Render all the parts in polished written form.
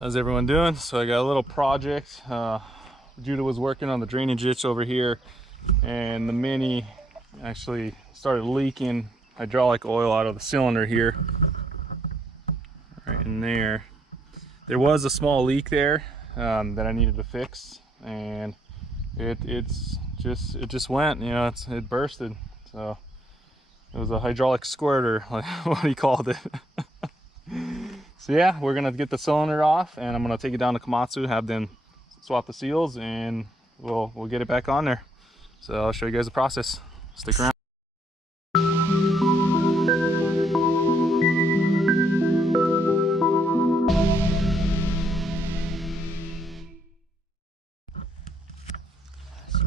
How's everyone doing? So I got a little project. Judah was working on the drainage ditch over here, and the Mini actually started leaking hydraulic oil out of the cylinder here, right in there. There was a small leak there that I needed to fix, and it just went. You know, it bursted. So it was a hydraulic squirter, like what he called it. So yeah, we're gonna get the cylinder off, and I'm gonna take it down to Komatsu, have them swap the seals, and we'll get it back on there. So I'll show you guys the process. Stick around.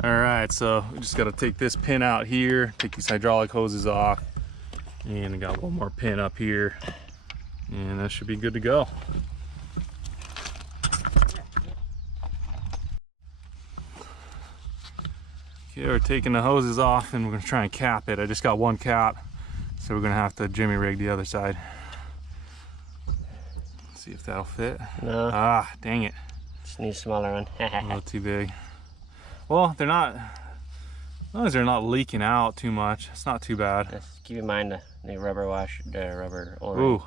All right, so we just gotta take this pin out here, take these hydraulic hoses off, and I got one more pin up here, and that should be good to go. Okay, we're taking the hoses off and we're gonna try and cap it. I just got one cap, so we're gonna have to jimmy rig the other side. Let's see if that'll fit. No. Ah, dang it. Just need a smaller one. A little too big. Well, they're not, as long as they're not leaking out too much, it's not too bad. Just keep in mind the rubber rubber O-ring. Ooh.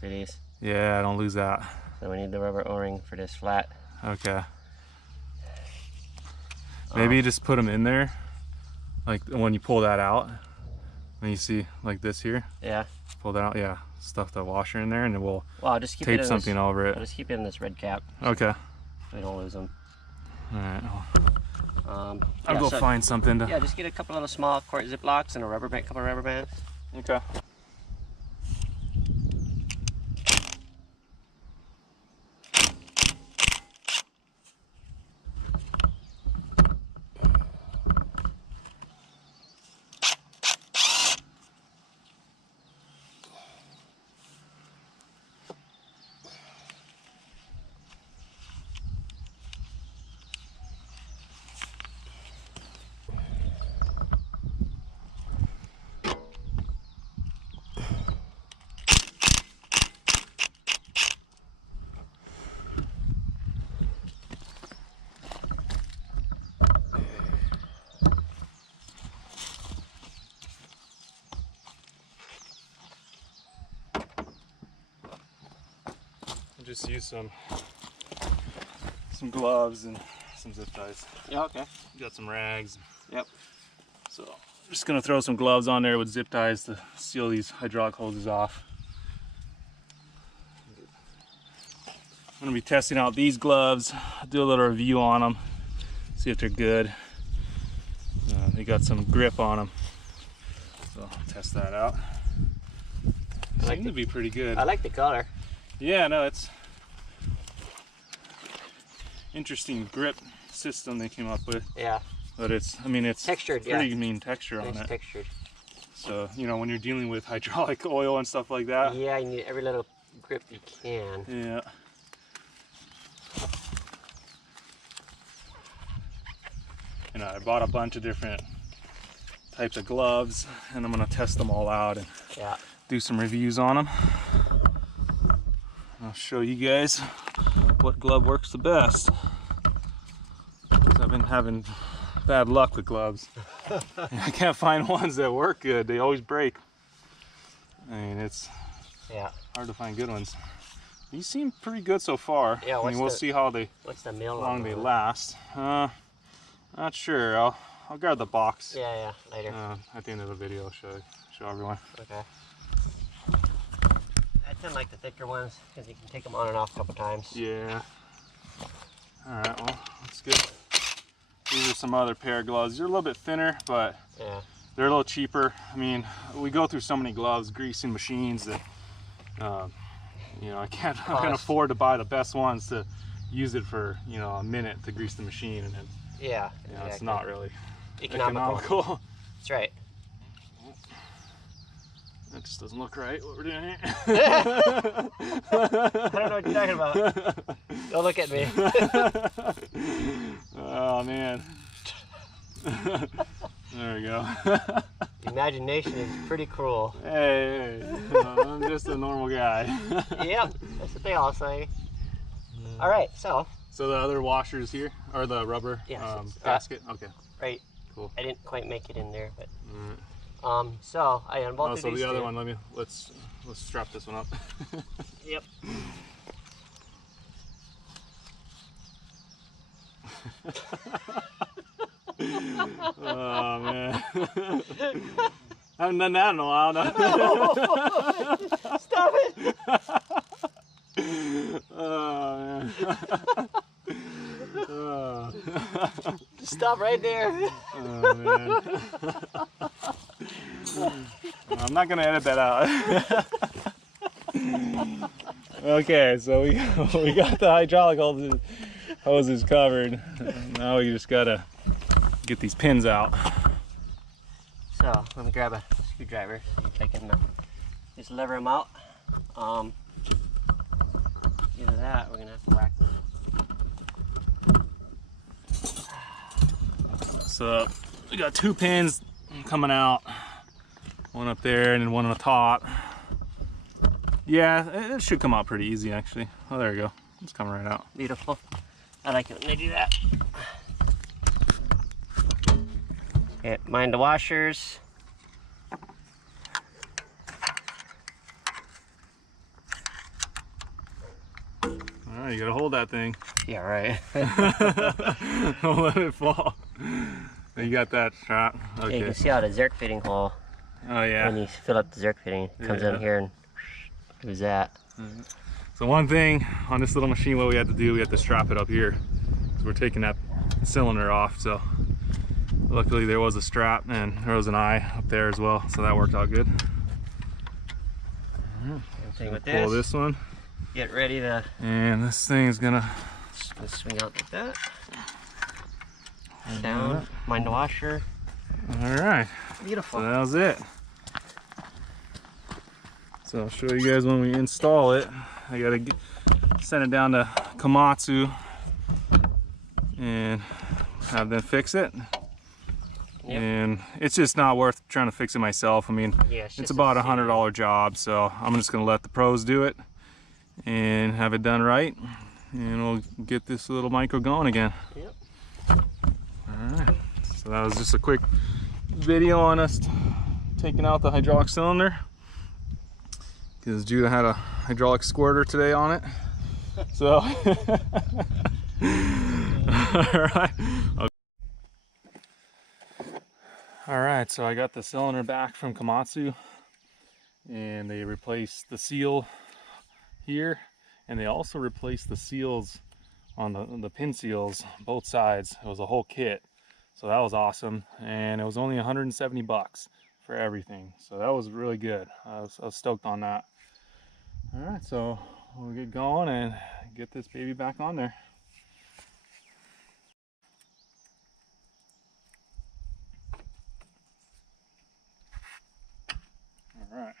See these? Yeah, don't lose that. So we need the rubber O-ring for this flat. Okay. Maybe you just put them in there, like when you pull that out, when you see like this here. Yeah. Pull that out, yeah. Stuff the washer in there, and then we'll I'll just keep tape something over it. I'll just keep it in this red cap. Okay. So we don't lose them. All right. I'll go find something to. Yeah, just get a couple little small quart Ziplocs and a rubber band, couple of rubber bands. Okay. Just use some gloves and some zip ties. Yeah, okay. Got some rags. Yep. So I'm just gonna throw some gloves on there with zip ties to seal these hydraulic hoses off. I'm gonna be testing out these gloves, do a little review on them, see if they're good. They got some grip on them, so I'll test that out. Seem to be pretty good. I like the color. Yeah, no, it's interesting grip system they came up with. Yeah. But it's textured, pretty mean texture on nice it. Textured. So, you know, when you're dealing with hydraulic oil and stuff like that. Yeah, you need every little grip you can. Yeah. And I bought a bunch of different types of gloves, and I'm gonna test them all out and do some reviews on them. I'll show you guys what glove works the best. I've been having bad luck with gloves. I can't find ones that work good. They always break. I mean, it's hard to find good ones. These seem pretty good so far. Yeah, I mean, we'll see how long they last. Not sure. I'll grab the box. Yeah, later. At the end of the video, I'll show everyone. Okay. I tend to like the thicker ones because you can take them on and off a couple times. Yeah. All right. Well, that's good. These are some other pair of gloves. They're a little bit thinner, but they're a little cheaper. I mean, we go through so many gloves, greasing machines that, you know, I can't afford to buy the best ones to use it for, you know, a minute to grease the machine, and then, you know, it's not really economical. That's right. That just doesn't look right, what we're doing here. I don't know what you're talking about. Don't look at me. Oh, man. There we go. Imagination is pretty cruel. Hey, I'm just a normal guy. Yep, that's what they all say. All right, so the other washer's here, or the rubber gasket? Okay. Right. Cool. I didn't quite make it in there, but Alright. so I unbolted So these the other two. one, let's strap this one up. Yep. Oh man. I haven't done that in a while now. Stop it! Oh man. Oh. Stop right there. Oh man. I'm not gonna edit that out. Okay, so we got the hydraulic hoses covered. Now we just gotta get these pins out. So let me grab a screwdriver so if I can just lever them out. Either that, we're gonna have to whack them. So we got 2 pins coming out, one up there and then one on the top. Yeah, it should come out pretty easy actually. Oh, there we go. It's coming right out. Beautiful. I like it when they do that. Okay, mind the washers. All right, you gotta hold that thing. Yeah, right. Don't let it fall. You got that strap. Okay. Yeah, you can see how the zerk fitting hole, Oh yeah. when you fill up the zerk fitting, it comes in here and does that. So one thing on this little machine, what we had to do, we had to strap it up here. So we're taking that cylinder off. So luckily there was a strap and there was an eye up there as well. So that worked out good. Same with Pull this one. Get ready to And this thing is gonna swing out like that. Down, mind the washer. all right. Beautiful. So that was it. So I'll show you guys when we install it. I gotta send it down to Komatsu and have them fix it. Yep. And it's just not worth trying to fix it myself. I mean, Yeah, it's about a $100 job, so I'm just gonna let the pros do it and have it done right, and we'll get this little micro going again. Yep. All right. So that was just a quick video on us taking out the hydraulic cylinder, because Judah had a hydraulic squirter today on it. So, all right. Okay. All right, so I got the cylinder back from Komatsu, and they replaced the seal here, and they also replaced the seals on the pin seals, both sides. It was a whole kit, so that was awesome, and it was only 170 bucks for everything, so that was really good. I was stoked on that. All right, so we'll get going and get this baby back on there. All right.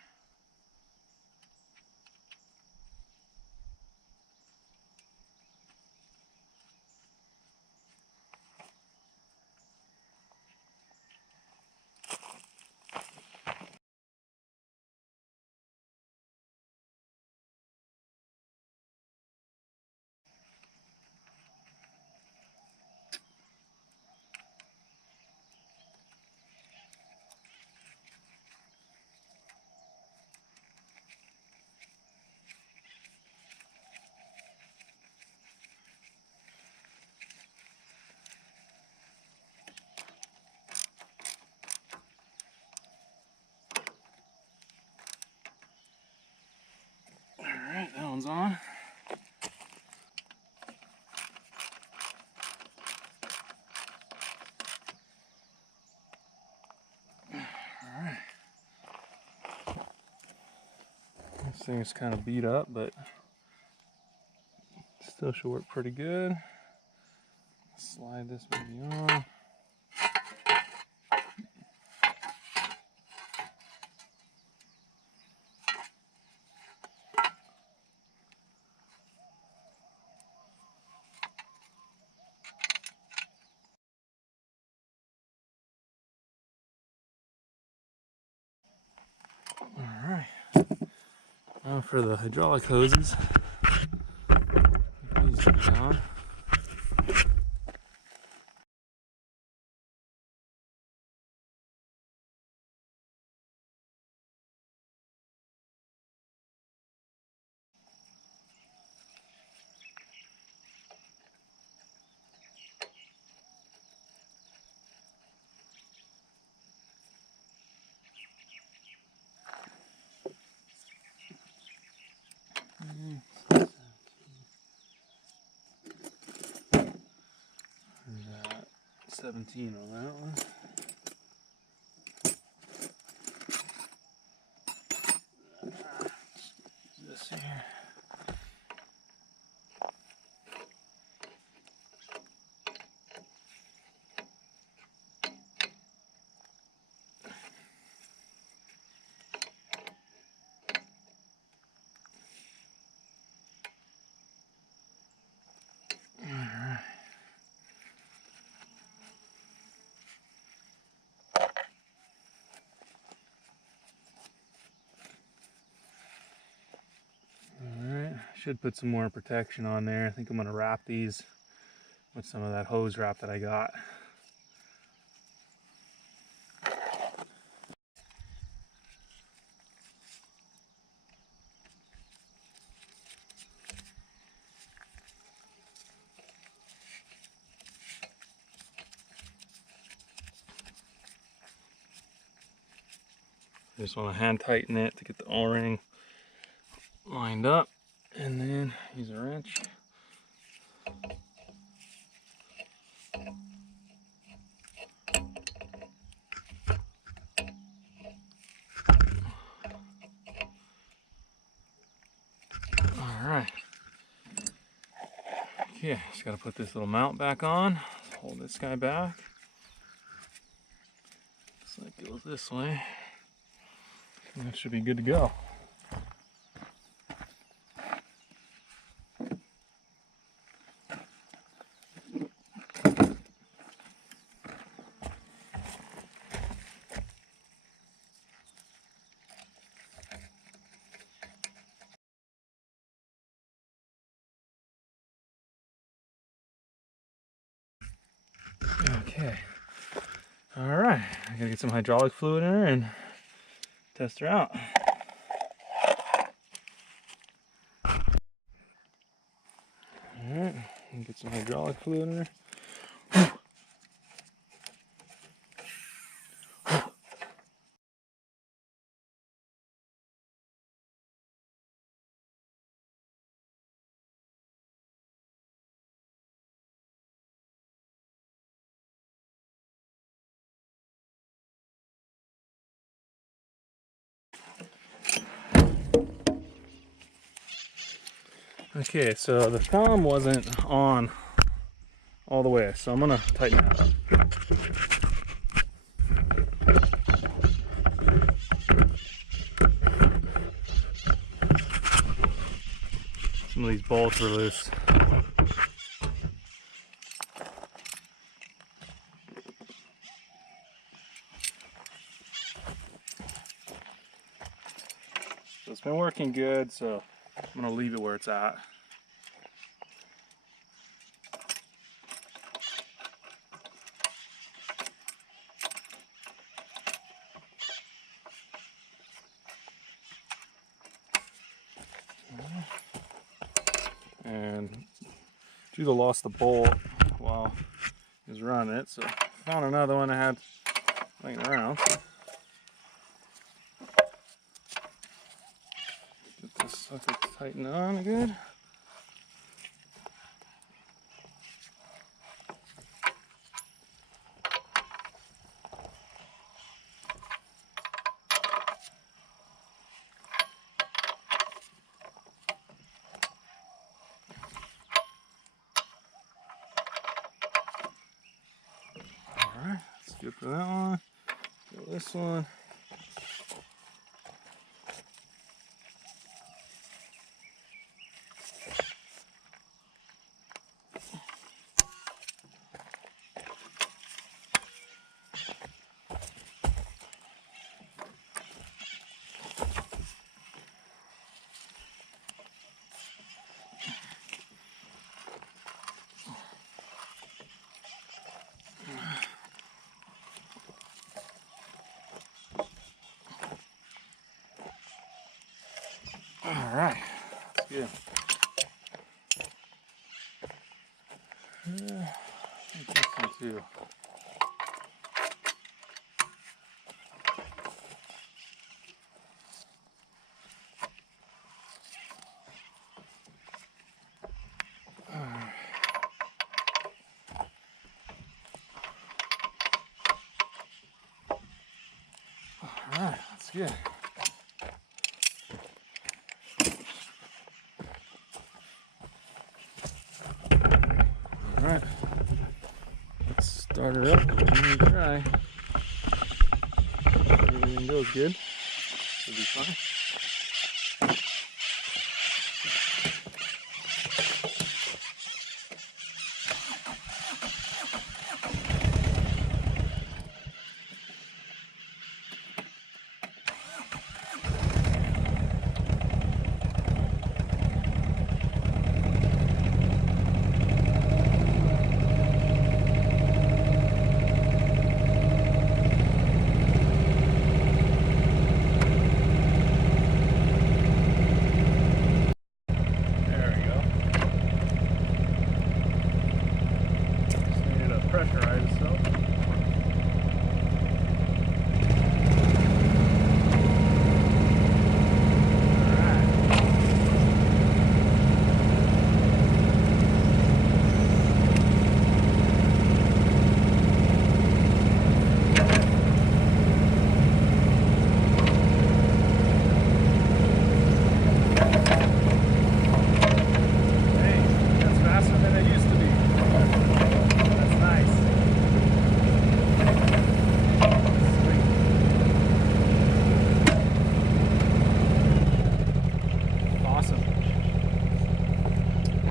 All right, that one's on. All right. This thing's kind of beat up, but still should work pretty good. Slide this baby on. All right. Now for the hydraulic hoses. Put these Turn it on. There's that 17 on that one. This here. Alright, should put some more protection on there. I think I'm going to wrap these with some of that hose wrap that I got. I just want to hand tighten it to get the O-ring lined up, and then use a wrench. Alright. Okay, just got to put this little mount back on. Hold this guy back. So it goes this way. And that should be good to go. Okay. Alright, I gotta get some hydraulic fluid in her and test her out. Alright, get some hydraulic fluid in her. Okay, so the thumb wasn't on all the way, so I'm gonna tighten that up. Some of these bolts were loose. So it's been working good, so I'm gonna leave it where it's at. And Judah lost the bolt while he was running it, so I found another one I had laying around. Get this sucker tightened on good. Alright, that's good for that one. Go this one. All right, that's good. I think this one too. All right, that's good. All right, let's start her up and give it a try. Everything goes good. Should be fine. Pressurize itself.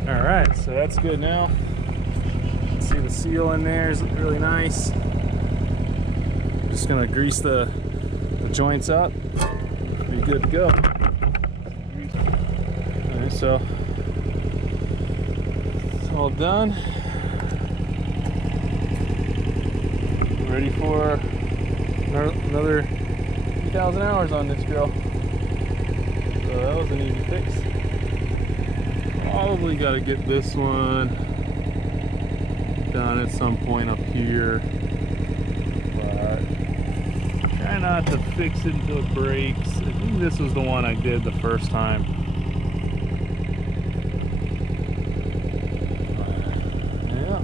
Alright, so that's good now. You can see the seal in there is really nice. Just gonna grease the joints up. Be good to go. Alright, so it's all done. Ready for another 3,000 hours on this drill. So that was an easy fix. Probably got to get this one done at some point up here, but try not to fix it until it breaks. I think this was the one I did the first time. Yeah,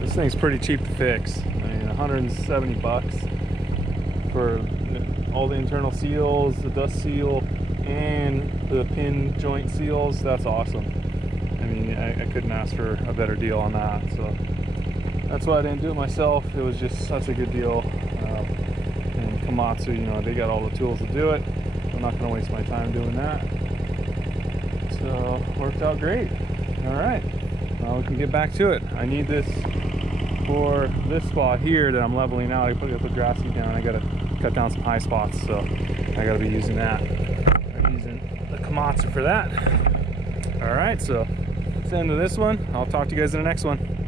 this thing's pretty cheap to fix. I mean, 170 bucks for all the internal seals, the dust seal, and the pin joint seals. That's awesome. I mean, I couldn't ask for a better deal on that, so that's why I didn't do it myself. It was just such a good deal. And Komatsu, you know, they got all the tools to do it. I'm not going to waste my time doing that. So worked out great. All right, now we can get back to it. I need this for this spot here that I'm leveling out. I put the grass seed down. I got to cut down some high spots, so I got to be using that. I'm using the Komatsu for that. All right, so that's the end of this one. I'll talk to you guys in the next one.